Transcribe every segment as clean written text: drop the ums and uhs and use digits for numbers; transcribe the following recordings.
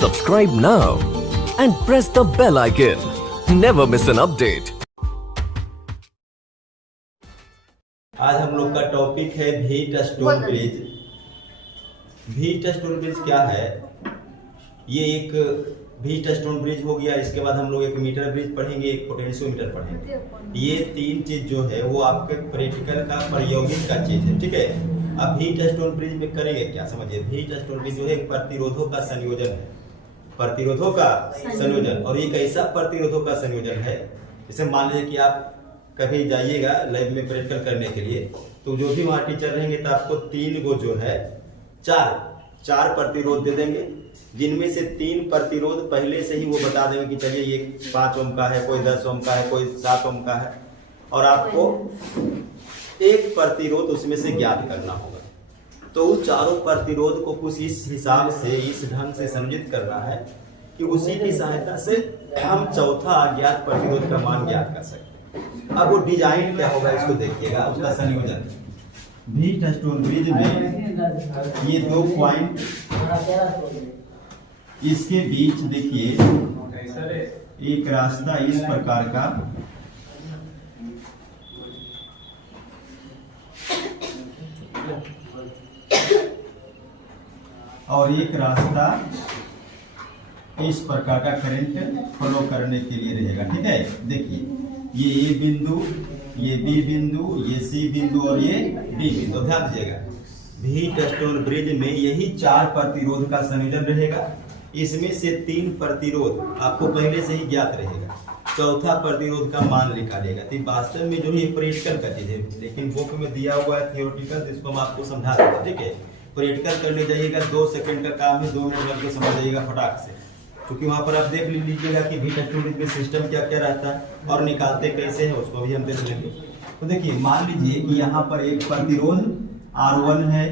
Subscribe now and press the bell icon. Never miss an update. आज हम लोग का टॉपिक है व्हीटस्टोन ब्रिज। व्हीटस्टोन ब्रिज क्या है? ये एक व्हीटस्टोन ब्रिज हो गया। इसके बाद हम लोग एक मीटर ब्रिज पढ़ेंगे, एक पोटेंशियोमीटर पढ़ेंगे। ये तीन चीज जो है वो आपके प्रैक्टिकल का प्रायोगिक का चीज है, ठीक है। अब व्हीटस्टोन ब्रिज में करेंगे क्या, समझिए। व्हीटस्टोन ब्रिज जो है प्रतिरोधों का संयोजन है, प्रतिरोधों का संयोजन। और ये कैसा प्रतिरोधों का संयोजन है? जैसे मान लीजिए कि आप कभी जाइएगा लैब में प्रैक्टिकल करने के लिए, तो जो भी वहां टीचर रहेंगे तो आपको तीन गो जो है चार प्रतिरोध दे देंगे, जिनमें से तीन प्रतिरोध पहले से ही वो बता देंगे कि चलिए ये 5 ओम का है, कोई 10 ओम का है, कोई 7 ओम का है, और आपको एक प्रतिरोध उसमें से ज्ञात करना होगा। तो उस चारों प्रतिरोध को कुछ इस हिसाब से, इस ढंग से समझित करना है कि उसी की सहायता से हम चौथा अज्ञात प्रतिरोध का मान ज्ञात कर सकते हैं। अब वो डिजाइन क्या होगा इसको देखिएगा, उसका संयोजन। व्हीटस्टोन ब्रिज में ये दो पॉइंट, इसके बीच देखिए एक रास्ता इस प्रकार का, और एक रास्ता इस प्रकार का करंट फ्लो करने के लिए रहेगा, ठीक है। देखिए ये ए बिंदु, ये बी बिंदु, ये सी बिंदु और ये डी बिंदु। ध्यान दीजिएगा, व्हीटस्टोन ब्रिज में यही चार प्रतिरोध का संयोजन रहेगा। इसमें से तीन प्रतिरोध आपको पहले से ही ज्ञात रहेगा, चौथा प्रतिरोध का मान निकालेगा। तो वास्तव में जो है प्रैक्टिकल का चीज है, लेकिन बुक में दिया हुआ है थियोरेटिकल, जिसको हम आपको समझा देंगे, ठीक है। प्रैक्टिकल करने जाइएगा, 2 सेकंड का काम है, 2 मिनट करके समझ जाइएगा फटाक से, क्योंकि वहां पर आप देख लीजिएगा कि व्हीटस्टोन ब्रिज में सिस्टम क्या क्या रहता है और निकालते कैसे है, उसको भी हम देख लेंगे। तो देखिए मान लीजिए कि यहाँ पर एक प्रतिरोध R1 है,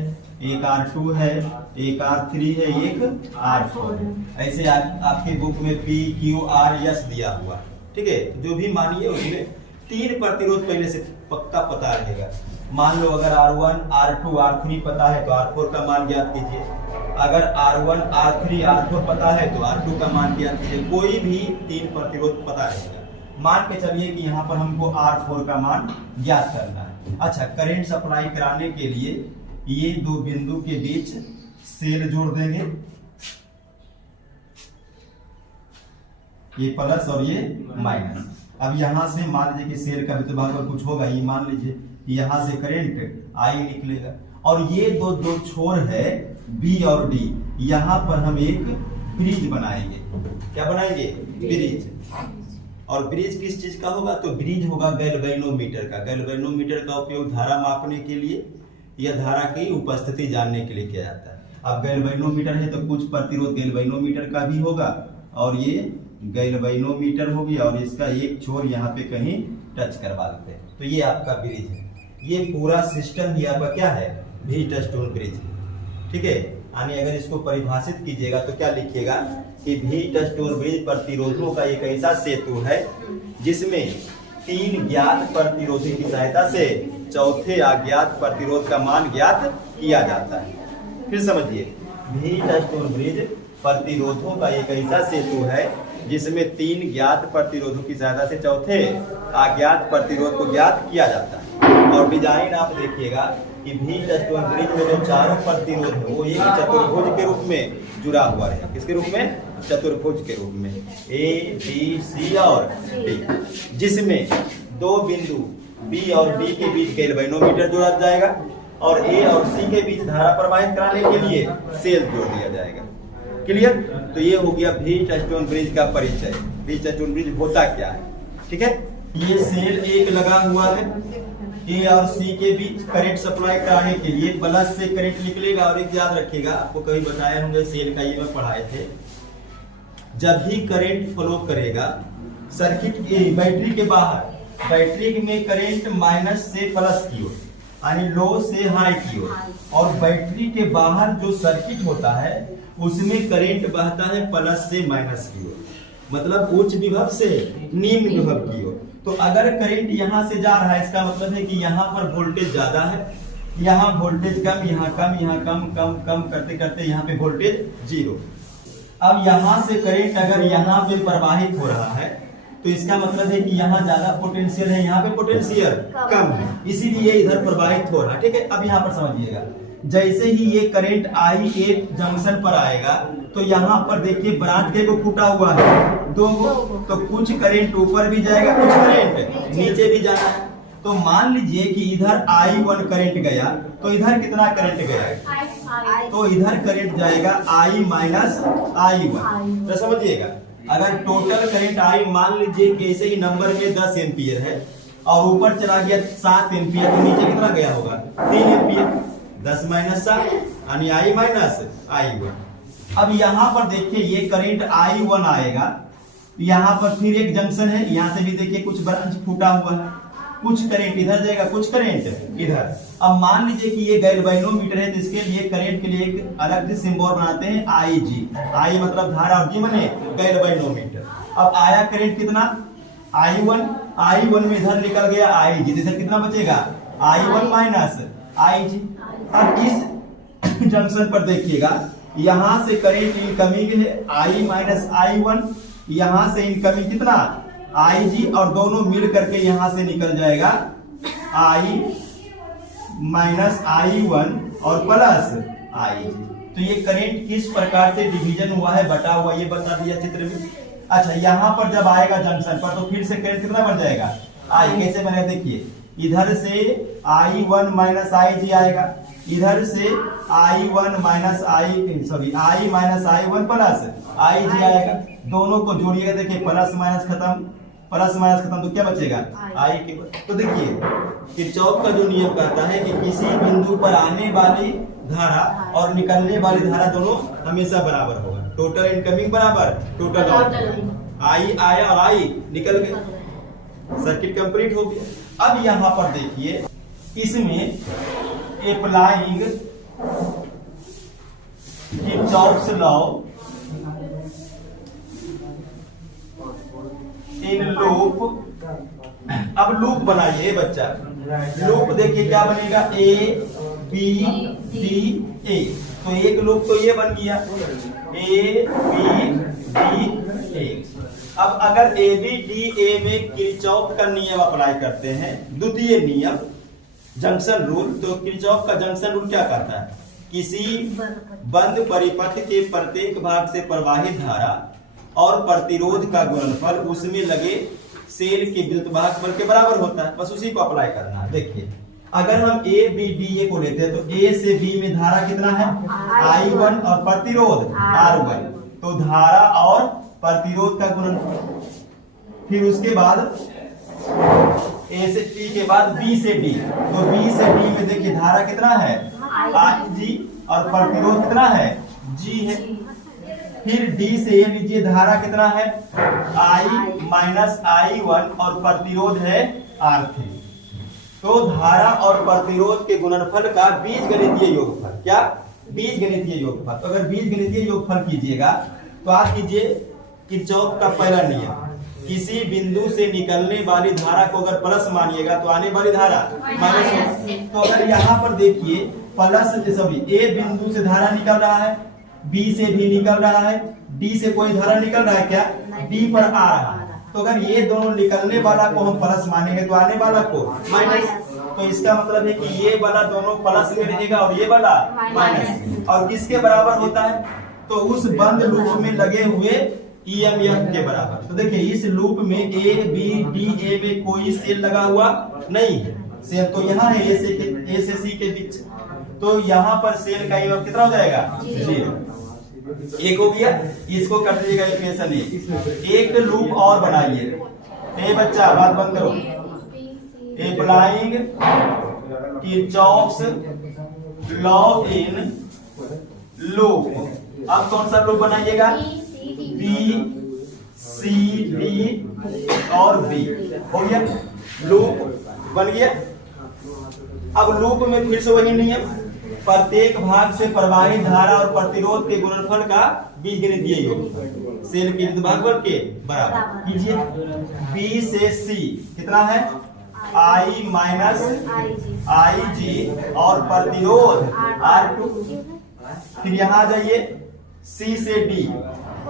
एक R2 है, एक R3 है, एक R4 है। ऐसे आपके बुक में P, Q, R, S दिया हुआ, ठीक है। जो भी मानिए उसमें तीन प्रतिरोध पहले से पक्का पता रहेगा। मान लो अगर R1, R2, R3 पता है तो R4 का मान ज्ञात कीजिए। अगर R1, R3, R4 पता है तो R2 का मान ज्ञात कीजिए। कोई भी तीन प्रतिरोध पता रहेगा। मान के चलिए कि यहाँ पर हमको R4 का मान ज्ञात करना है। अच्छा, करंट सप्लाई कराने के लिए ये दो बिंदु के बीच सेल जोड़ देंगे, ये प्लस और ये माइनस। अब यहां से मान लीजिए कि सेल का विद्युत पर कुछ होगा, ये मान लीजिए यहां से करंट आई निकलेगा, और ये दो छोर है बी और डी, यहां पर हम एक ब्रिज बनाएंगे। क्या बनाएंगे? ब्रिज। और ब्रिज किस चीज का होगा? तो ब्रिज होगा गैल्वेनोमीटर का। गैल्वेनोमीटर का उपयोग धारा मापने के लिए या धारा की उपस्थिति जानने के लिए किया जाता है। अब गैल्वेनोमीटर है तो कुछ प्रतिरोध गैल्वेनोमीटर का भी होगा, और ये गैल्वेनोमीटर हो गया, और इसका एक छोर यहाँ पे कहीं टच करवा देते हैं, तो ये आपका ब्रिज है। ये पूरा सिस्टम ही आपका क्या है? व्हीटस्टोन ब्रिज, ठीक है। यानी अगर इसको परिभाषित कीजिएगा तो क्या लिखिएगा कि व्हीटस्टोन ब्रिज प्रतिरोधों का एक ऐसा सेतु है जिसमें तीन ज्ञात प्रतिरोधी की सहायता से चौथे अज्ञात प्रतिरोध का मान ज्ञात किया जाता है। फिर समझिए, व्हीटस्टोन ब्रिज प्रतिरोधों का एक ऐसा सेतु है जिसमें तीन ज्ञात प्रतिरोधों की सहायता से चौथे अज्ञात प्रतिरोध को ज्ञात किया जाता है। और डिजाइन आप देखिएगा कि व्हीटस्टोन ब्रिज में जो चारों प्रतिरोध है वो एक चतुर्भुज के रूप में जुड़ा हुआ है। किसके रूप में? चतुर्भुज के रूप में, A, B, C और D, जिसमें दो बिंदु B और D के बीच गैल्वेनोमीटर जोड़ा जाएगा, और A और C के बीच धारा प्रवाहित कराने के लिए सेल जोड़ दिया जाएगा। क्लियर? तो ये हो गया व्हीटस्टोन ब्रिज का परिचय। व्हीटस्टोन ब्रिज होता क्या है, ठीक है। ये सेल एक लगा हुआ है, ए और सी के बीच करंट सप्लाई कराने के लिए प्लस से करंट निकलेगा। और एक याद रखिएगा, आपको कभी बताए होंगे सेल का, ये मैं पढ़ाए थे, जब भी करंट फ्लो करेगा सर्किट के बैटरी के बाहर, बैटरी में करंट माइनस से प्लस की ओर, यानी लो से हाई की ओर, और बैटरी के बाहर जो सर्किट होता है उसमें करंट बहता है प्लस से माइनस की ओर, मतलब उच्च विभव से निम्न विभव की ओर। तो अगर करंट यहां से जा रहा है, इसका मतलब है कि यहां पर वोल्टेज ज्यादा है, यहाँ वोल्टेज कम, यहाँ कम, यहाँ कम, कम कम करते करते यहाँ पे वोल्टेज 0। अब यहाँ से करंट अगर यहाँ पे प्रवाहित हो रहा है तो इसका मतलब है कि यहाँ ज्यादा पोटेंशियल है, यहाँ पे पोटेंशियल कम है, इसीलिए इधर प्रवाहित हो रहा है। ठीक है, अब यहाँ पर समझिएगा, जैसे ही ये करंट आई एक जंक्शन पर आएगा तो यहाँ पर देखिए ब्रांच के को फूटा हुआ है 2 गो, तो कुछ करंट ऊपर भी जाएगा, कुछ करंट नीचे भी जाना है। तो मान लीजिए कि इधर I1 करंट गया तो इधर कितना करंट गया, तो इधर करंट जाएगा I माइनस I1। तो समझिएगा, अगर टोटल करंट I मान लीजिए कि ऐसे ही नंबर में 10 एम्पियर है और ऊपर चला गया 7 एम्पियर, तो नीचे कितना गया होगा 3 एम्पियर, 10 माइनस 7 यानी I माइनस I1। अब यहाँ पर देखिए ये करंट I1 आएगा, यहाँ पर फिर एक जंक्शन है, यहाँ से भी देखिए कुछ ब्रांच फूटा हुआ है, कुछ करंट इधर जाएगा, कुछ करंट इधर। अब मान लीजिए कि ये गैल्वेनोमीटर है तो इसके लिए करंट के लिए एक अलग से सिंबल बनाते हैं IG, I मतलब धारा और G माने गैल्वेनोमीटर। अब आया करंट कितना I1 में इधर निकल गया IG, तो इधर कितना बचेगा I1 माइनस IG। अब इस जंक्शन पर देखिएगा यहाँ से करंट इनकमिंग है I माइनस I1, यहाँ से इनकमिंग कितना IG और दोनों मिल करके यहाँ से निकल जाएगा I माइनस I1 और प्लस IG। तो ये करंट किस प्रकार से डिवीजन हुआ है, बटा हुआ, ये बता दिया चित्र में। अच्छा, यहाँ पर जब आएगा जंक्शन पर तो फिर से करंट कितना बढ़ जाएगा I, कैसे बनेगा देखिए, इधर से I1 माइनस IG आएगा, इधर से I1 minus I minus I1 plus IG आएगा, दोनों को जोड़िएगा, देखिए प्लस माइनस खत्म तो क्या बचेगा I के। तो देखिए किरचॉफ का जो नियम कहता है कि किसी बिंदु पर आने वाली धारा और निकलने वाली धारा दोनों हमेशा बराबर होगा, टोटल इनकमिंग बराबर टोटल आउटगोइंग। I आया और I निकल गया, सर्किट कंप्लीट हो गया। अब यहाँ पर देखिए इसमें applying Kirchhoff's law in loop. अब लूप बनाइए बच्चा, लूप देखिए क्या बनेगा ABDA, तो एक लूप तो ये बन गया ABDA। अब अगर ABDA में किरचॉफ का नियम अप्लाई करते हैं, द्वितीय नियम जंक्शन रूल, तो किरचॉफ का जंक्शन रूल क्या कहता है, किसी बंद परिपथ के प्रत्येक भाग से प्रवाहित धारा और प्रतिरोध का गुणनफल उसमें लगे सेल के विद्युत वाहक बल के बराबर होता है, बस उसी को अप्लाई करना है। देखिए अगर हम ABDA को लेते हैं तो A से B में धारा कितना है I1 और प्रतिरोध R1, तो धारा और प्रतिरोध का गुणनफल। फिर उसके बाद A से T के बाद B से D, तो B से D में देखिए धारा कितना है IG और प्रतिरोध कितना है G है। फिर D से A लीजिए धारा कितना है I माइनस I1 और प्रतिरोध है R3, तो धारा और प्रतिरोध के गुणनफल का बीजगणितीय योगफल, क्या बीजगणितीय योगफल। तो अगर बीजगणितीय योगफल कीजिएगा तो आप कीजिए किरचॉफ का पहला नियम, किसी बिंदु से निकलने वाली धारा को अगर प्लस मानिएगा तो आने वाली धारा माइनस। तो अगर यहाँ पर देखिए प्लस A बिंदु से धारा निकल रहा है, B से भी निकल रहा है, D से कोई धारा निकल रहा है क्या, D पर आ रहा है, तो अगर ये दोनों निकलने वाला को हम प्लस मानेंगे तो आने वाला को माइनस। तो इसका मतलब है कि ये वाला दोनों प्लस में रहेगा और ये वाला माइनस, और किसके बराबर होता है, तो उस बंद लूप में लगे हुए EMF के बराबर। तो देखिए इस लूप में ABDA में कोई सेल लगा हुआ नहीं है, सेल तो यहाँ है A से C के बीच, तो यहाँ पर सेल का EMF कितना हो जाएगा 0। एक हो गया, इसको कर दीजिएगा इक्वेशन एक लूप और बनाइए। बच्चा बात बंद करो, applying Kirchhoff's law in loop. अब कौन सा लूप बनाइएगा B C D और B, हो गया लूप बन गया। अब लूप में फिर से वही नियम, प्रत्येक भाग से प्रवाहित धारा और प्रतिरोध के गुणनफल का बीजगणितीय योग सेल के विद्युत भाग बल के बराबर कीजिए। B से C कितना है I माइनस IG और प्रतिरोध R2। फिर यहाँ जाइए C से D,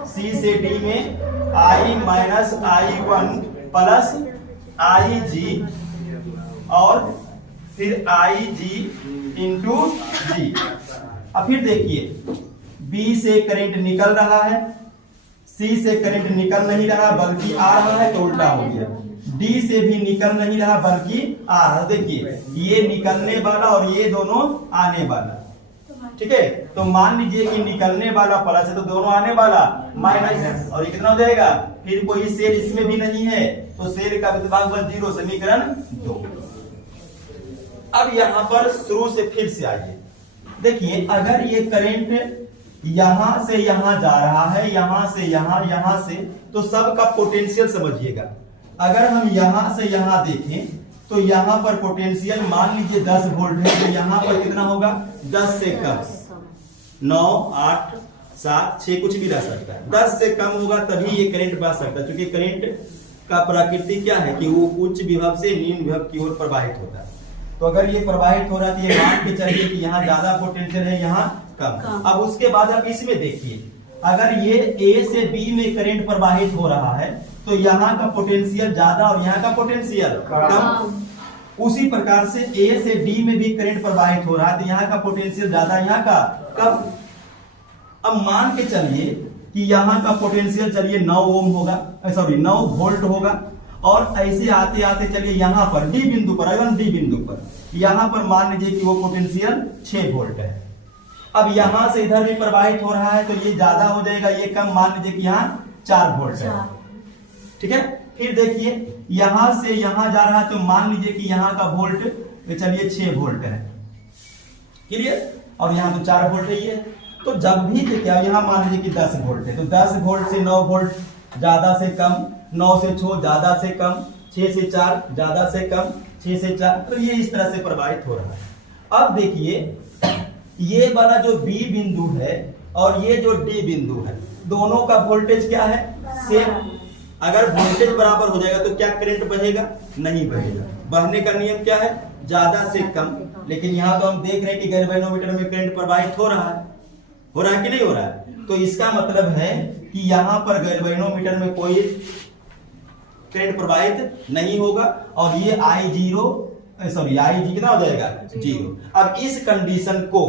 सी से डी में आई माइनस I1 प्लस IG और फिर IG इंटू जी। अब फिर देखिए बी से करंट निकल रहा है, सी से करंट निकल नहीं रहा बल्कि आ रहा है, तो उल्टा हो गया। डी से भी निकल नहीं रहा बल्कि आ रहा। देखिए ये निकलने वाला और ये दोनों आने वाला, ठीक है। तो मान लीजिए कि निकलने वाला प्लस है तो दोनों आने वाला माइनस, और ये कितना हो जाएगा, फिर कोई सेल इसमें भी नहीं है तो सेल का विभाग बस 0, समीकरण 2। अब यहां पर शुरू से फिर से आइए, देखिए अगर ये करंट यहां से यहां जा रहा है, यहां से यहां से, तो सबका पोटेंशियल समझिएगा। अगर हम यहां से यहां देखें तो यहां पर पोटेंशियल मान लीजिए 10 वोल्ट है, तो यहां पर कितना होगा, 10 से कम, 9, 8, 7, 6 कुछ भी रह सकता है। 10 से कम होगा तभी ये करंट बह सकता है, क्योंकि करंट का प्रकृति क्या है कि वो उच्च विभव से निम्न विभव की ओर प्रवाहित होता है। तो अगर ये प्रवाहित हो रहा है तो ये मान के चलिए कि यहाँ ज्यादा पोटेंशियल है, यहाँ कम। अब उसके बाद आप इसमें देखिए, अगर ये ए से बी में करंट प्रवाहित हो रहा है तो यहाँ का पोटेंशियल ज्यादा और यहाँ का पोटेंशियल कम। उसी प्रकार से ए से डी में भी करंट प्रवाहित हो रहा है तो यहाँ का पोटेंशियल ज्यादा, यहाँ का कम। अब मान के चलिए कि यहाँ का पोटेंशियल चलिए 9 ओम होगा, सॉरी 9 वोल्ट होगा, और ऐसे आते आते चलिए यहाँ पर डी बिंदु पर, डी बिंदु पर यहाँ पर मान लीजिए कि वो पोटेंशियल 6 वोल्ट है। अब यहां से इधर भी प्रवाहित हो रहा है तो ये ज्यादा हो जाएगा, ये कम, मान लीजिए कि यहाँ 4 वोल्ट है, ठीक है। फिर देखिए यहां से यहां जा रहा है तो मान लीजिए कि यहाँ का वोल्ट चलिए 6 वोल्ट है, क्लियर, और यहाँ तो 4 वोल्ट है ये। तो जब भी देखिए यहाँ मान लीजिए कि 10 वोल्ट है तो 10 वोल्ट से 9 वोल्ट ज्यादा से कम, 9 से 6 ज्यादा से कम, 6 से 4 ज्यादा से कम, 6 से 4, तो ये इस तरह से प्रवाहित हो रहा है। अब देखिए ये वाला जो बी बिंदु है और ये जो डी बिंदु है, दोनों का वोल्टेज क्या है, सेम। अगर वोल्टेज बराबर हो जाएगा तो क्या करंट बहेगा, नहीं बहेगा। बहने का नियम क्या है, ज्यादा से कम। लेकिन यहाँ तो हम देख रहे हैं कि गैल्वेनोमीटर में करंट प्रवाहित हो रहा है कि नहीं हो रहा है। तो इसका मतलब है कि यहाँ पर गैल्वेनोमीटर में कोई करंट प्रवाहित नहीं होगा, और ये IG कितना हो जाएगा, 0। अब इस कंडीशन को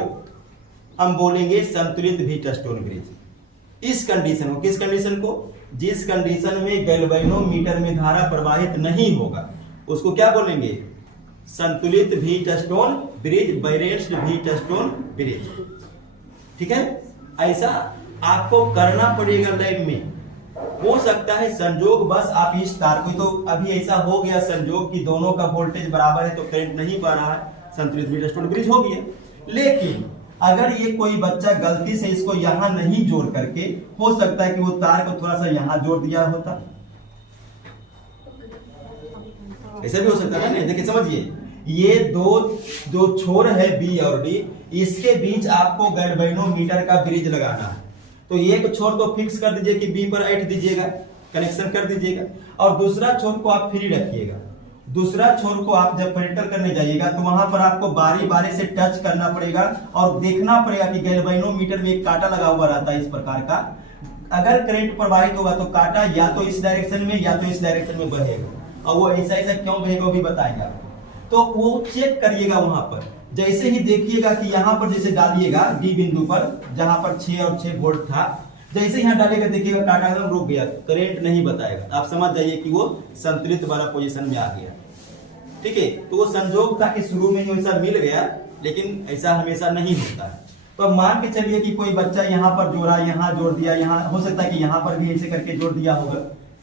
हम बोलेंगे संतुलित व्हीटस्टोन ब्रिज। इस कंडीशन को, किस कंडीशन को, जिस कंडीशन में गैल्वेनोमीटर में धारा प्रवाहित नहीं होगा उसको क्या बोलेंगे, संतुलित Wheatstone bridge, balanced Wheatstone bridge, ठीक है। ऐसा आपको करना पड़ेगा लैब में। हो सकता है संजोग बस आप इस तार को, तो अभी ऐसा हो गया संजोग कि दोनों का वोल्टेज बराबर है तो करंट नहीं पा रहा है, संतुलित व्हीटस्टोन ब्रिज हो गया। लेकिन अगर ये कोई बच्चा गलती से इसको यहां नहीं जोड़ करके, हो सकता है कि वो तार को थोड़ा सा यहां जोड़ दिया होता, ऐसा भी हो सकता है ना। देखिए समझिए, ये दो छोर है बी और डी, इसके बीच आपको गैल्वेनोमीटर का ब्रिज लगाना है। तो एक छोर को फिक्स कर दीजिए कि बी पर 8 दीजिएगा, कनेक्शन कर दीजिएगा, और दूसरा छोर को आप फ्री रखिएगा। दूसरा छोर को आप जब फिल्टर करने जाइएगा तो वहां पर आपको बारी बारी से टच करना पड़ेगा और देखना पड़ेगा कि गैल्वेनोमीटर में एक कांटा लगा हुआ रहता है इस प्रकार का। अगर करंट प्रवाहित होगा तो कांटा या तो इस डायरेक्शन में या तो इस डायरेक्शन में बहेगा, और वो ऐसा ऐसा क्यों बहेगा वो भी बताएंगे आपको। तो वो चेक करिएगा वहां पर। जैसे ही देखिएगा कि यहाँ पर जैसे डालिएगा डी बिंदु पर जहां पर 6 और 6 वोल्ट था, जैसे यहाँ डालेगा देखिएगा कांटा एकदम रुक गया, करंट नहीं बताएगा। आप समझ जाइए कि वो संतुलित वाला पोजीशन में आ गया, ठीक है। तो वो संजोग था कि शुरू में ही वैसा मिल गया, लेकिन ऐसा हमेशा नहीं होता है। तो अब मान के चलिए कि कोई बच्चा यहाँ पर जोड़ा, यहाँ जोड़ दिया, यहाँ हो सकता है कि यहाँ पर भी ऐसे करके जोड़ दिया होगा,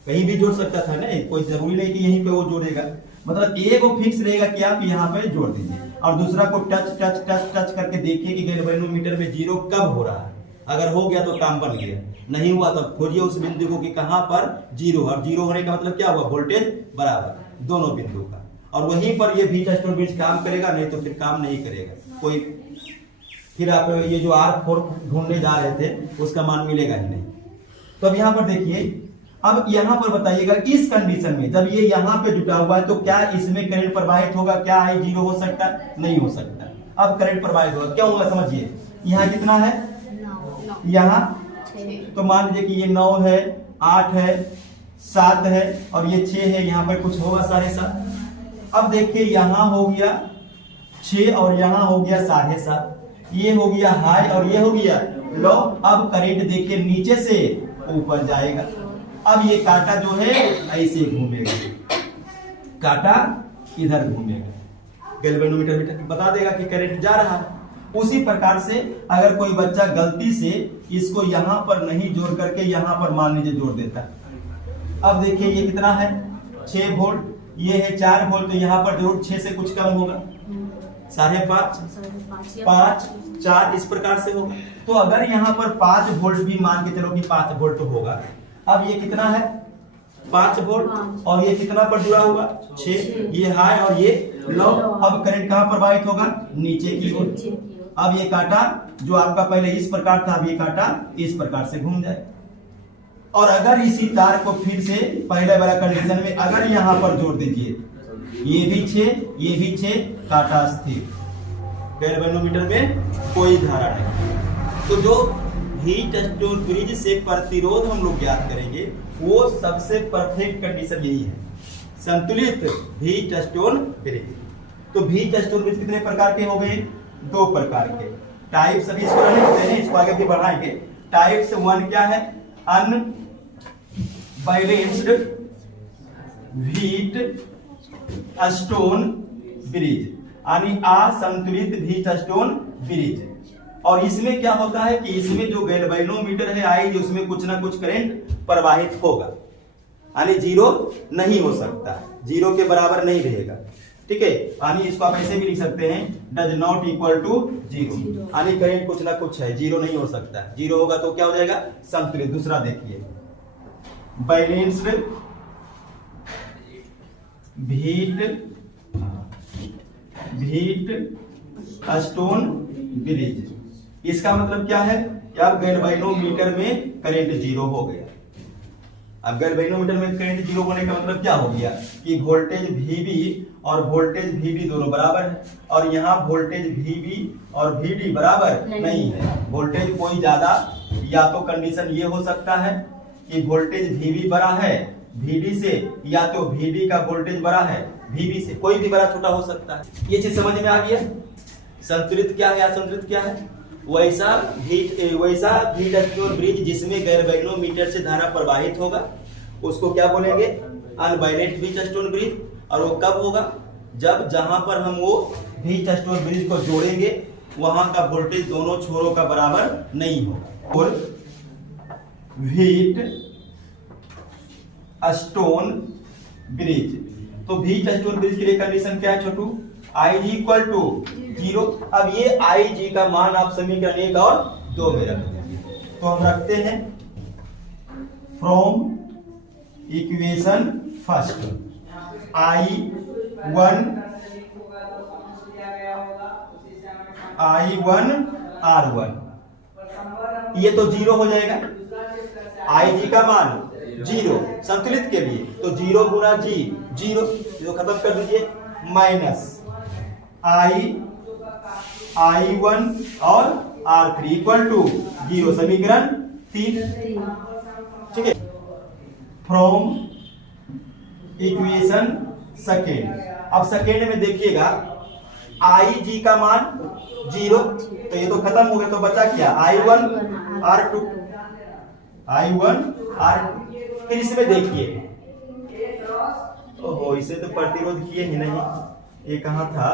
कहीं भी जोड़ सकता था ना, कोई जरूरी नहीं कि यहीं पे वो जोड़ेगा। मतलब एक वो फिक्स रहेगा कि आप यहाँ पे जोड़ दीजिए, और दूसरा को टच टच टच टच करके देखिए कि गैल्वेनोमीटर में 0 कब हो रहा है। अगर हो गया तो काम बन गया, नहीं हुआ तो खोजिए उस बिंदु को कि कहां पर 0, और 0 होने का मतलब क्या हुआ, वोल्टेज बराबर दोनों बिंदु का, और वहीं पर ये व्हीटस्टोन ब्रिज काम करेगा, नहीं तो फिर काम नहीं करेगा कोई। फिर आप ये जो R4 ढूंढने जा रहे थे उसका मान मिलेगा ही नहीं। तो अब यहाँ पर देखिए, अब यहाँ पर बताइएगा इस कंडीशन में जब ये यहाँ पे जुटा हुआ है तो क्या इसमें करंट प्रवाहित होगा, क्या है 0 हो सकता है, नहीं हो सकता। अब करंट प्रवाहित होगा, क्या होगा समझिए, यहाँ कितना है, यहाँ तो मान लीजिए कि ये 9 है, 8 है, 7 है और ये 6 है, यहाँ पर कुछ होगा 7.5। अब देखिए यहाँ हो गया 6 और यहाँ हो गया 7.5, ये हो गया हाई और ये हो गया लो। अब करंट देखिए नीचे से ऊपर जाएगा। अब ये कांटा जो है ऐसे घूमेगा, कांटा इधर घूमेगा, गैल्वेनोमीटर बता देगा कि करंट जा रहा है। उसी प्रकार से अगर कोई बच्चा गलती से इसको यहाँ पर नहीं जोड़ करके यहाँ पर मान लीजिए जोड़ देता है, अब देखिए ये कितना है 6 वोल्ट, ये है 4 वोल्ट, तो यहाँ पर जरूर 6 से कुछ कम होगा, 5.5, 5, 4 इस प्रकार से होगा। तो अगर यहाँ पर 5 वोल्ट भी मान के चलो कि 5 वोल्ट होगा, अब ये कितना है 5 वोल्ट और ये कितना पर जुड़ा होगा 6, ये हाई और ये लो। अब करंट कहाँ प्रवाहित होगा नीचे की ओर। अब ये कांटा जो आपका पहले इस प्रकार था, अब ये कांटा इस प्रकार से घूम जाए। और अगर इसी तार को फिर से पहले वाला कंडीशन में अगर यहाँ पर जोड़ दीजिए, ये भी 6, ये भी 6, कांटा स्थिर, गैल्वेनोमीटर में कोई धारा नहीं। तो जो हीट स्टोन ब्रिज से प्रतिरोध हम लोग ज्ञात करेंगे, वो सबसे परफेक्ट कंडीशन यही है, संतुलित हीट स्टोन ब्रिज। तो हीट स्टोन ब्रिज कितने प्रकार के हो गए? 2 प्रकार के। टाइप्स अभी इसको रहने देते हैं, इसको आगे भी बढ़ाएंगे। टाइप्स 1 क्या है? अनबैलेंस्ड हीट स्टोन ब्रिज, यानी असंतुलित हीट स्टोन ब्रिज। और इसमें क्या होता है कि इसमें जो गैल्वेनोमीटर है आएगी, उसमें कुछ ना कुछ करंट प्रवाहित होगा, यानी जीरो नहीं हो सकता, जीरो के बराबर नहीं रहेगा। ठीक है, यानी इसको आप ऐसे भी लिख सकते हैं, does not equal to zero, यानी करंट कुछ ना कुछ है, जीरो नहीं हो सकता। जीरो होगा तो क्या हो जाएगा? संतुलित। दूसरा देखिए, बैलेंस्ड हीट स्टोन ब्रिज। इसका मतलब क्या है कि अब गैल्वेनोमीटर में करंट जीरो हो गया। अब गैल्वेनोमीटर में करंट जीरो होने का मतलब क्या हो गया कि वोल्टेज VB और वोल्टेज VD दोनों बराबर है, और यहाँ वोल्टेज VB और VD बराबर नहीं है। वोल्टेज कोई ज्यादा, या तो कंडीशन ये हो सकता है कि वोल्टेज VB बड़ा है VD से, या तो VD का वोल्टेज बड़ा है VB से, कोई भी बड़ा छोटा हो सकता है। ये चीज समझ में आ गया? संतुलित क्या है, असंतुलित क्या है? वैसा हीट स्टोन ब्रिज जिसमें गैल्वेनोमीटर से धारा प्रवाहित होगा, उसको क्या बोलेंगे? Unbalanced heat stone bridge. और वो कब होगा? जब जहां पर हम वो हीट स्टोन ब्रिज को जोड़ेंगे वहां का वोल्टेज दोनों छोरों का बराबर नहीं होगा। और हीट स्टोन ब्रिज, तो हीट स्टोन ब्रिज के लिए कंडीशन क्या है छोटू? IG equal to 0। अब ये IG का मान आप समीकरण 1 और 2 में रख दीजिए। तो हम रखते हैं from equation first, I1 R1, ये तो 0 हो जाएगा। IG का मान 0 संतुलित के लिए, तो 0 गुना G 0, तो खत्म कर दीजिए, माइनस I1 और R3 इक्वल टू 0, समीकरण 3। ठीक है, फ्रॉम इक्वेशन सेकेंड। अब सेकेंड में देखिएगा IG का मान 0, तो ये तो खत्म हो गया, तो बचा क्या? I1 R2, फिर इसमें देखिए, ओहो इसे तो प्रतिरोध किए ही नहीं, ये कहाँ था?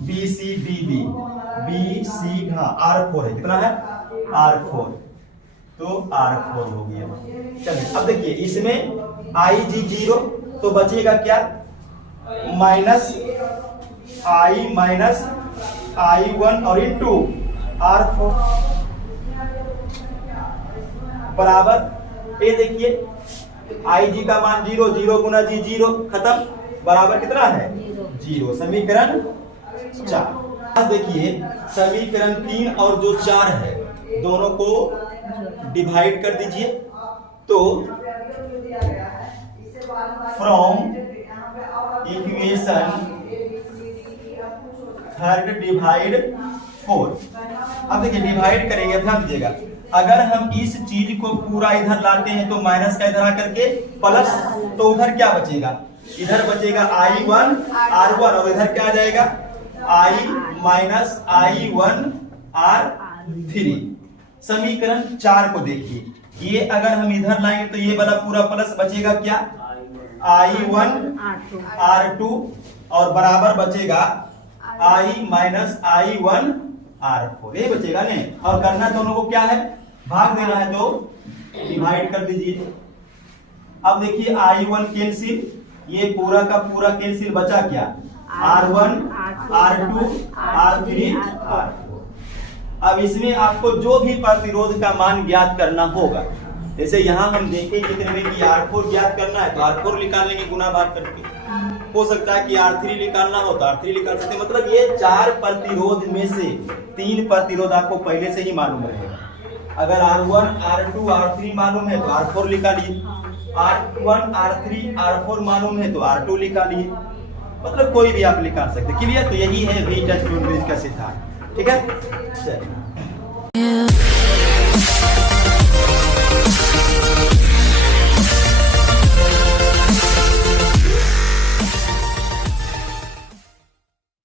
BCDB, BC R4 है, कितना है? R4, तो R4 हो गया। चलिए अब देखिए, इसमें IG 0, तो बचेगा क्या? माइनस I1 और इंटू R4 बराबर, ये देखिए IG का मान 0, 0 गुना G 0, खत्म, बराबर कितना है? 0, समीकरण 4। देखिए समीकरण 3 और जो 4 है दोनों को डिवाइड कर दीजिए, तो फ्रॉम इक्वेशन थर्ड डिवाइड 4। अब देखिए डिवाइड करेंगे, ध्यान दीजिएगा, अगर हम इस चीज को पूरा इधर लाते हैं तो माइनस का इधर आकर के प्लस, तो उधर क्या बचेगा, इधर बचेगा I1 R1 और इधर क्या आ जाएगा I माइनस I1 R3। समीकरण 4 को देखिए, ये अगर हम इधर लाएंगे तो ये वाला पूरा प्लस बचेगा क्या I1 R2 और बराबर बचेगा I माइनस I1 R4, ये बचेगा नहीं। और करना दोनों को क्या है, भाग देना है, तो डिवाइड कर दीजिए। अब देखिए I1 कैंसिल, ये पूरा का पूरा कैंसिल, बचा क्या R1 R2 R3 R4। अब इसमें आपको जो भी प्रतिरोध का मान ज्ञात करना होगा, जैसे यहाँ हम देखें चित्र में कि R4 ज्ञात करना है तो R4 निकाल लेंगे गुना भाग करके, हो सकता है कि R3 निकालना हो तो R3 निकाल सकते हैं। मतलब ये 4 प्रतिरोध में से 3 प्रतिरोध आपको पहले से ही मालूम रहेगा। अगर R1 R2 R3 मालूम है तो R4 निकालिए, R1 R3 R4 मालूम है तो R2 निकालिए, मतलब कोई भी आप निकाल सकते हैं। क्लियर? तो यही है वी टच का सिद्धांत। ठीक है, चलिए।